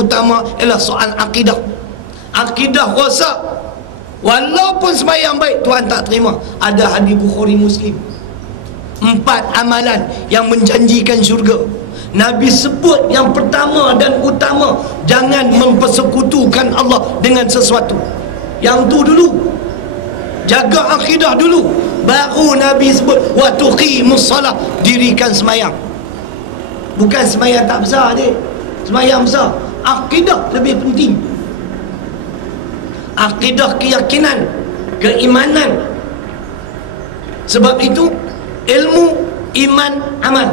utama ialah soal akidah. Akidah rosak, walaupun sembahyang baik, Tuhan tak terima. Ada hadis Bukhari Muslim, 4 amalan yang menjanjikan syurga. Nabi sebut yang pertama dan utama, jangan mempersekutukan Allah dengan sesuatu. Yang tu dulu, jaga akidah dulu, baru Nabi sebut wa tuqimus salah, dirikan semayang. Bukan semayang tak besar dia, semayang besar. Akidah lebih penting. Akidah, keyakinan, keimanan. Sebab itu ilmu, iman, amal,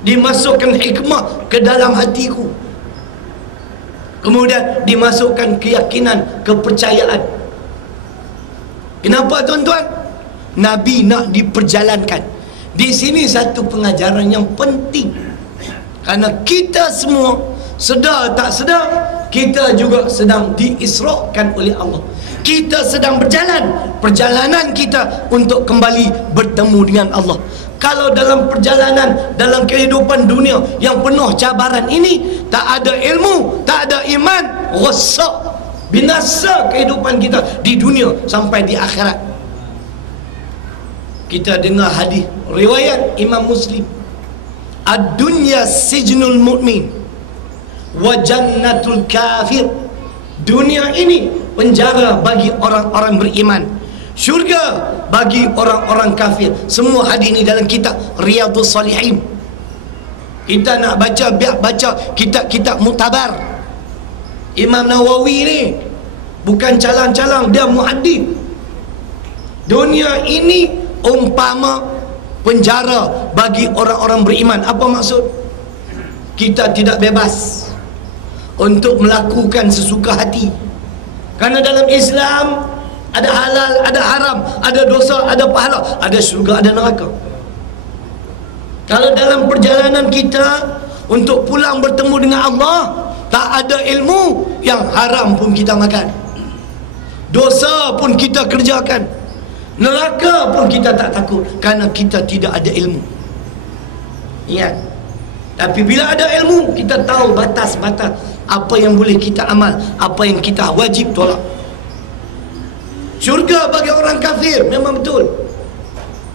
dimasukkan hikmah ke dalam hatiku, kemudian dimasukkan keyakinan, kepercayaan. Kenapa tuan-tuan? Nabi nak diperjalankan. Di sini satu pengajaran yang penting, kerana kita semua sedar tak sedar, kita juga sedang diisrakan oleh Allah. Kita sedang berjalan, perjalanan kita untuk kembali bertemu dengan Allah. Kalau dalam perjalanan, dalam kehidupan dunia yang penuh cabaran ini, tak ada ilmu, tak ada iman, rosak, binasa kehidupan kita di dunia sampai di akhirat. Kita dengar hadis riwayat Imam Muslim, ad-dunya sijnul mu'min wa jannatul kafir. Dunia ini penjara bagi orang-orang beriman, syurga bagi orang-orang kafir. Semua hadis ini dalam kitab Riyadhus Salihin. Kita nak baca, biar baca kitab-kitab muktabar. Imam Nawawi ni bukan calang-calang, dia muhaddis. Dunia ini umpama penjara bagi orang-orang beriman. Apa maksud? Kita tidak bebas untuk melakukan sesuka hati, kerana dalam Islam ada halal, ada haram, ada dosa, ada pahala, ada syurga, ada neraka. Kalau dalam perjalanan kita untuk pulang bertemu dengan Allah, tak ada ilmu, yang haram pun kita makan, dosa pun kita kerjakan, neraka pun kita tak takut, kerana kita tidak ada ilmu. Ingat. Tapi bila ada ilmu, kita tahu batas-batas apa yang boleh kita amal, apa yang kita wajib tolak. Syurga bagi orang kafir, memang betul,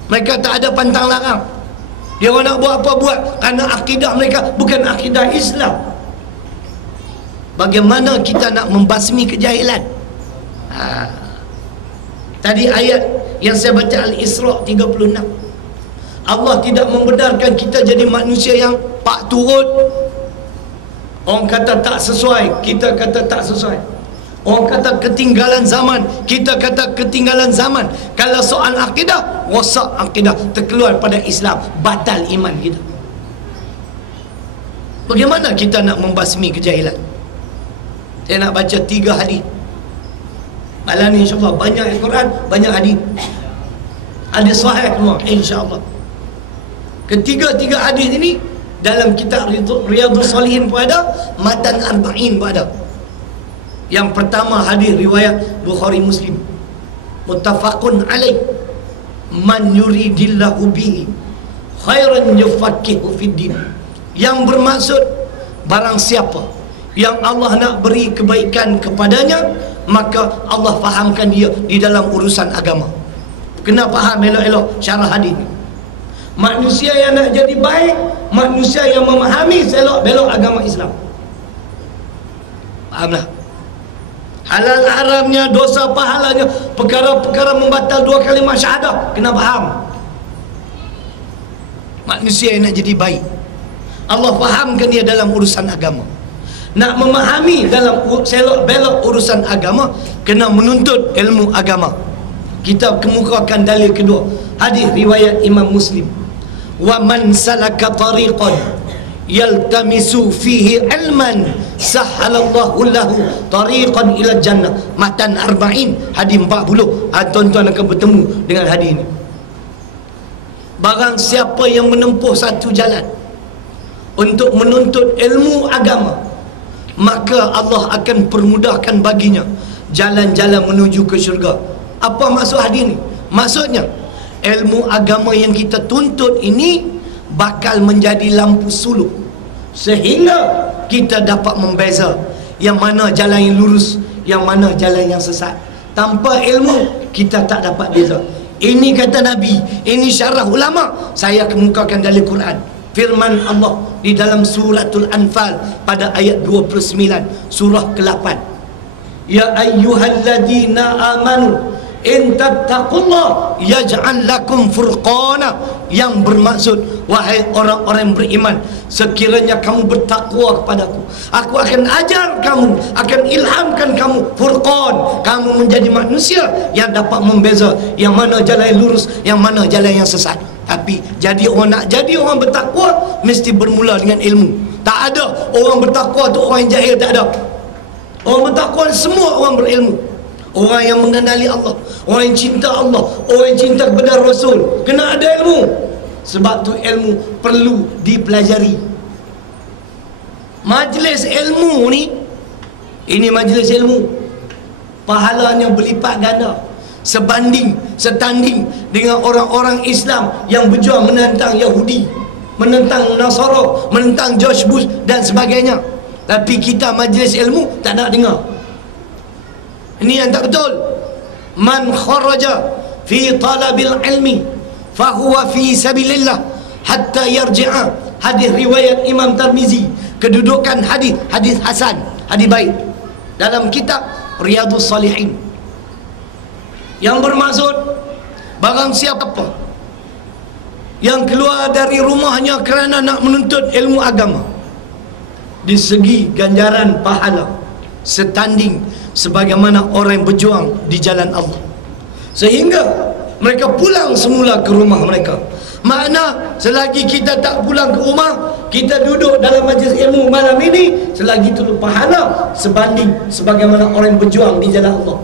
mereka tak ada pantang larang. Dia orang nak buat apa buat, kerana akidah mereka bukan akidah Islam. Bagaimana kita nak membasmi kejahilan? Tadi ayat yang saya baca Al-Isra 36, Allah tidak membenarkan kita jadi manusia yang pak turut. Orang kata tak sesuai, kita kata tak sesuai. Orang kata ketinggalan zaman, kita kata ketinggalan zaman. Kalau soal akidah, rosak akidah, terkeluar pada Islam, batal iman kita. Bagaimana kita nak membasmi kejahilan? Saya nak baca 3 hadis. Malam ni insyaAllah banyak Al-Quran, banyak hadis. Hadis sahih semua insyaAllah. Ketiga-tiga hadis ini dalam kitab Riyadhus Salihin pun ada, Matan Arba'in pun ada. Yang pertama hadis riwayat Bukhari Muslim, muttafaqun alaih, man yuridillahu bihi khairan yufaqihu fid din. Yang bermaksud, barang siapa yang Allah nak beri kebaikan kepadanya, maka Allah fahamkan dia di dalam urusan agama. Kena faham elok-elok syarah hadis ni. Manusia yang nak jadi baik, manusia yang memahami selok-belok agama Islam. Fahamlah? Halal haramnya, dosa pahalanya, perkara-perkara membatal 2 kalimah syahadah, kena faham. Manusia yang nak jadi baik, Allah fahamkan dia dalam urusan agama. Nak memahami dalam selok-belok urusan agama, kena menuntut ilmu agama. Kita kemukakan dalil kedua, hadis riwayat Imam Muslim, wa man salaka tariqan yaltamisu fihi ilman sahhalallahu lahu tariqan ila jannah. Matan Arba'in hadis 40. Tuan-tuan akan bertemu dengan hadis ini. Barang siapa yang menempuh satu jalan untuk menuntut ilmu agama, maka Allah akan permudahkan baginya jalan-jalan menuju ke syurga. Apa maksud hadis ni? Maksudnya, ilmu agama yang kita tuntut ini bakal menjadi lampu suluk sehingga kita dapat membeza yang mana jalan yang lurus, yang mana jalan yang sesat. Tanpa ilmu kita tak dapat beza. Ini kata Nabi, ini syarah ulama. Saya kemukakan dari Quran. Firman Allah di dalam suratul Anfal pada ayat 29, surah ke-8. Ya ayyuhalladzina amanu in tattaqullah yaj'al lakum furqana, yang bermaksud wahai orang-orang yang beriman, sekiranya kamu bertakwa kepadaku, aku akan ajar kamu, akan ilhamkan kamu furqan, kamu menjadi manusia yang dapat membeza yang mana jalan yang lurus, yang mana jalan yang sesat. Tapi jadi orang nak jadi orang bertakwa mesti bermula dengan ilmu. Tak ada orang bertakwa tu orang yang jahil, tak ada. Orang bertakwa semua orang berilmu, orang yang mengenali Allah, orang yang cinta Allah, orang yang cinta kepada Rasul. Kena ada ilmu. Sebab tu ilmu perlu dipelajari. Majlis ilmu ni, ini majlis ilmu, pahalanya berlipat ganda, setanding dengan orang-orang Islam yang berjuang menentang Yahudi, menentang Nasara, menentang George Bush dan sebagainya. Tapi kita majlis ilmu tak nak dengar. Ini yang tak betul. Man kharaja fi talabil ilmi fahuwa fi sabilillah hatta yarji'a. Hadis riwayat Imam Tirmizi, kedudukan hadis hasan, hadis baik dalam kitab Riyadhus Salihin, yang bermaksud barang siapa yang keluar dari rumahnya kerana nak menuntut ilmu agama, di segi ganjaran pahala setanding sebagaimana orang yang berjuang di jalan Allah, sehingga mereka pulang semula ke rumah mereka. Makna selagi kita tak pulang ke rumah, kita duduk dalam majlis ilmu malam ini, selagi itu pahala sebanding sebagaimana orang yang berjuang di jalan Allah.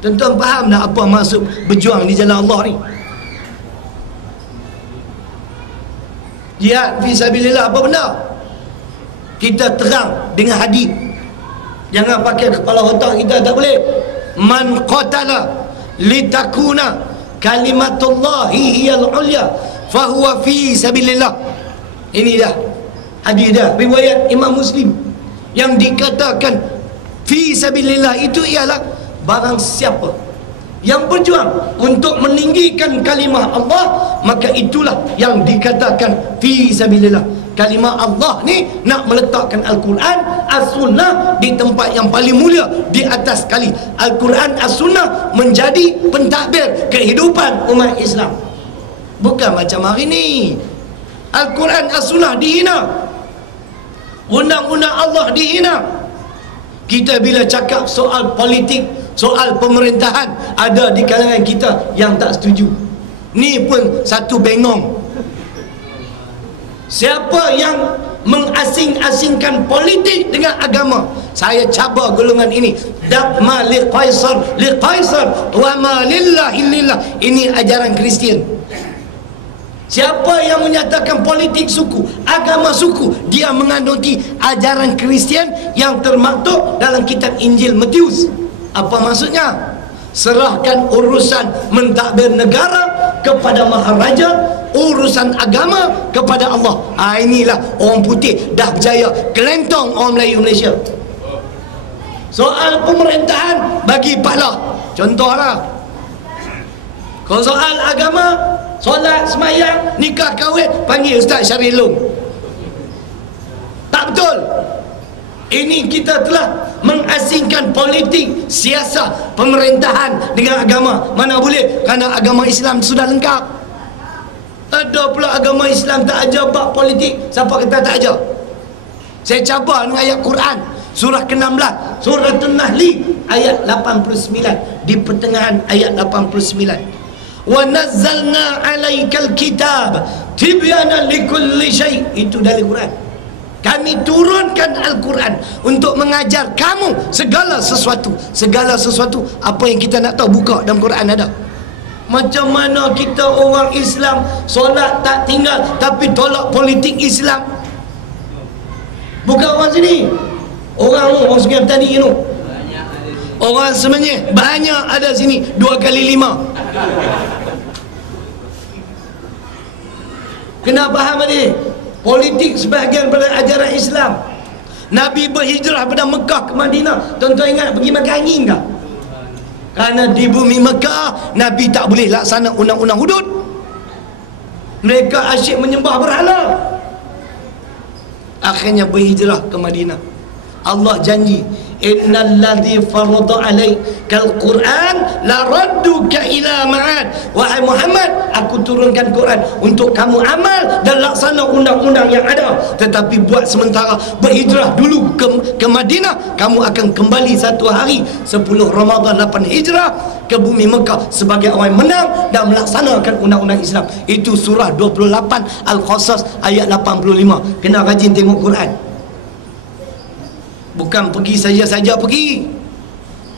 Tuan-tuan faham tak apa maksud berjuang di jalan Allah ni? Jihad fi sabilillah apa benda? Kita terang dengan hadis. Jangan pakai kepala otak kita, tak boleh. Man qatala litakuna kalimatullahi hiyal ulya fahuwa fi sabilillah. Ini dah hadis dah, riwayat Imam Muslim, yang dikatakan fi sabilillah itu ialah barang siapa yang berjuang untuk meninggikan kalimah Allah, maka itulah yang dikatakan fi sabilillah. Kalimah Allah ni nak meletakkan Al-Quran, As-Sunnah di tempat yang paling mulia, di atas sekali. Al-Quran, As-Sunnah menjadi pentadbir kehidupan umat Islam. Bukan macam hari ni Al-Quran, As-Sunnah dihina, undang-undang Allah dihina. Kita bila cakap soal politik, soal pemerintahan, ada di kalangan kita yang tak setuju. Ni pun satu bengong. Siapa yang mengasing-asingkan politik dengan agama, saya cabar golongan ini. Da'ma li qaisar wa ma lillahi lillah. Ini ajaran Kristian. Siapa yang menyatakan politik suku, agama suku, dia menganuti ajaran Kristian yang termaktub dalam kitab Injil Matius. Apa maksudnya? Serahkan urusan mentadbir negara kepada maharaja, urusan agama kepada Allah. Inilah orang putih dah berjaya kelentong orang Melayu Malaysia. Soal pemerintahan bagi pahala, contohlah. Kalau soal agama, solat, semayang, nikah, kahwin, panggil Ustaz Syarilung. Tak betul. Ini kita telah mengasingkan politik, siasat, pemerintahan dengan agama. Mana boleh, kerana agama Islam sudah lengkap. Ada pula agama Islam tak ajar bab politik. Siapa kata tak ajar? Saya cabar dengan ayat Quran, surah ke-16, surah An-Nahli ayat 89, di pertengahan ayat 89. Wa nazzalna 'alaikal kitab tibyana likulli syai'. Itu dari Quran. Kami turunkan Al-Quran untuk mengajar kamu segala sesuatu. Segala sesuatu, apa yang kita nak tahu, buka dalam Quran ada. Macam mana kita orang Islam solat tak tinggal tapi tolak politik Islam? Bukan orang sini, orang Sungai Petani you know. Orang sebenarnya banyak ada sini 2 kali 5. Kena faham ni. Politik sebahagian pada ajaran Islam. Nabi berhijrah pada Mekah ke Madinah. Tuan-tuan ingat pergi makan angin tak? Kerana di bumi Mekah Nabi tak boleh laksana undang-undang hudud. Mereka asyik menyembah berhala. Akhirnya berhijrah ke Madinah. Allah janji, innal ladzi farada alaikal Quran la radduka ila ma'ad. Wahai Muhammad, aku turunkan Quran untuk kamu amal dan laksana undang-undang yang ada. Tetapi buat sementara, berhijrah dulu ke Madinah. Kamu akan kembali satu hari 10 Ramadan 8 Hijrah ke bumi Mekah sebagai orang yang menang dan melaksanakan undang-undang Islam. Itu surah 28 Al-Qasas ayat 85. Kena rajin tengok Quran. Bukan pergi saja-saja pergi.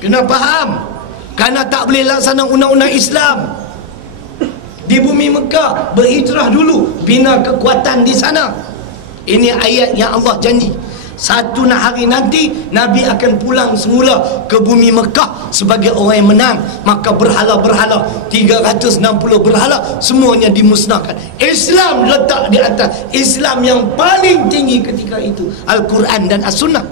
Kena faham. Kerana tak boleh laksana undang-undang Islam di bumi Mekah. Berhijrah dulu, bina kekuatan di sana. Ini ayat yang Allah janji, satu hari nanti Nabi akan pulang semula ke bumi Mekah sebagai orang yang menang. Maka berhala-berhala 360 berhala semuanya dimusnahkan. Islam letak di atas. Islam yang paling tinggi ketika itu Al-Quran dan As-Sunnah.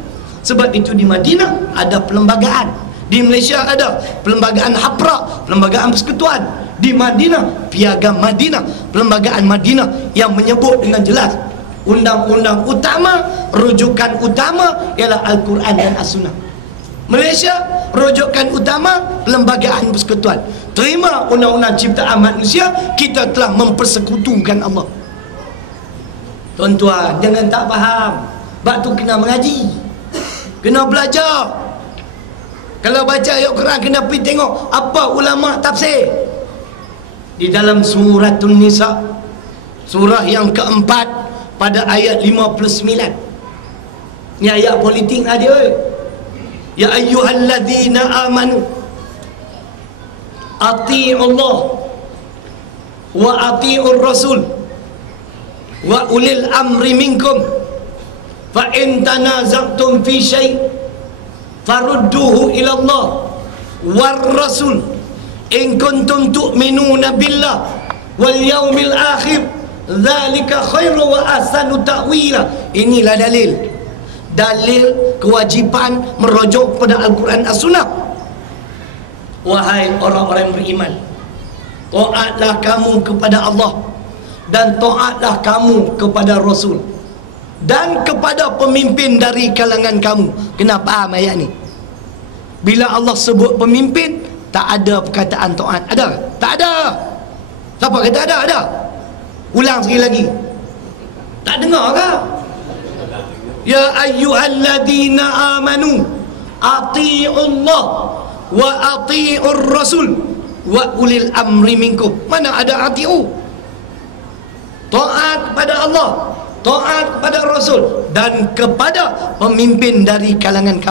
Sebab itu di Madinah ada perlembagaan. Di Malaysia ada perlembagaan Haprak, perlembagaan persekutuan. Di Madinah Piagam Madinah, perlembagaan Madinah yang menyebut dengan jelas undang-undang utama, rujukan utama ialah Al-Quran dan As-Sunnah. Malaysia rujukan utama perlembagaan persekutuan. Terima undang-undang ciptaan manusia, kita telah mempersekutukan Allah. Tuan-tuan, jangan tak faham. Sebab tu kena mengaji, kena belajar. Kalau baca ayat Quran, kena pergi tengok apa ulama tafsir. Di dalam Suratul Nisa, surah yang keempat, pada ayat 59. Ni ayat politik lah dia. Ya ayyuhalladzina amanu ati'ullah wa ati'ur rasul wa ulil amri minkum fa in tanaza'tum fi syai' farudduhu ila Allah war rasul in kuntum tu'minuna billah wal yaumil akhir dzalika khairu wa ahsanu ta'wila. Inilah dalil kewajipan merujuk pada Al-Quran As-Sunnah. Wahai orang-orang yang beriman, taatlah kamu kepada Allah dan taatlah kamu kepada Rasul dan kepada pemimpin dari kalangan kamu. Kenapa ayat ni? Bila Allah sebut pemimpin, tak ada perkataan taat. Ada? Tak ada. Siapa kata ada? Ada. Ulang sekali lagi. Tak dengar ke? Ya ayyuhalladzina amanu ati'ullah wa ati'ur rasul wa ulil amri minkum. Mana ada ati'u? Taat kepada Allah, taat kepada Rasul dan kepada pemimpin dari kalangan kamu.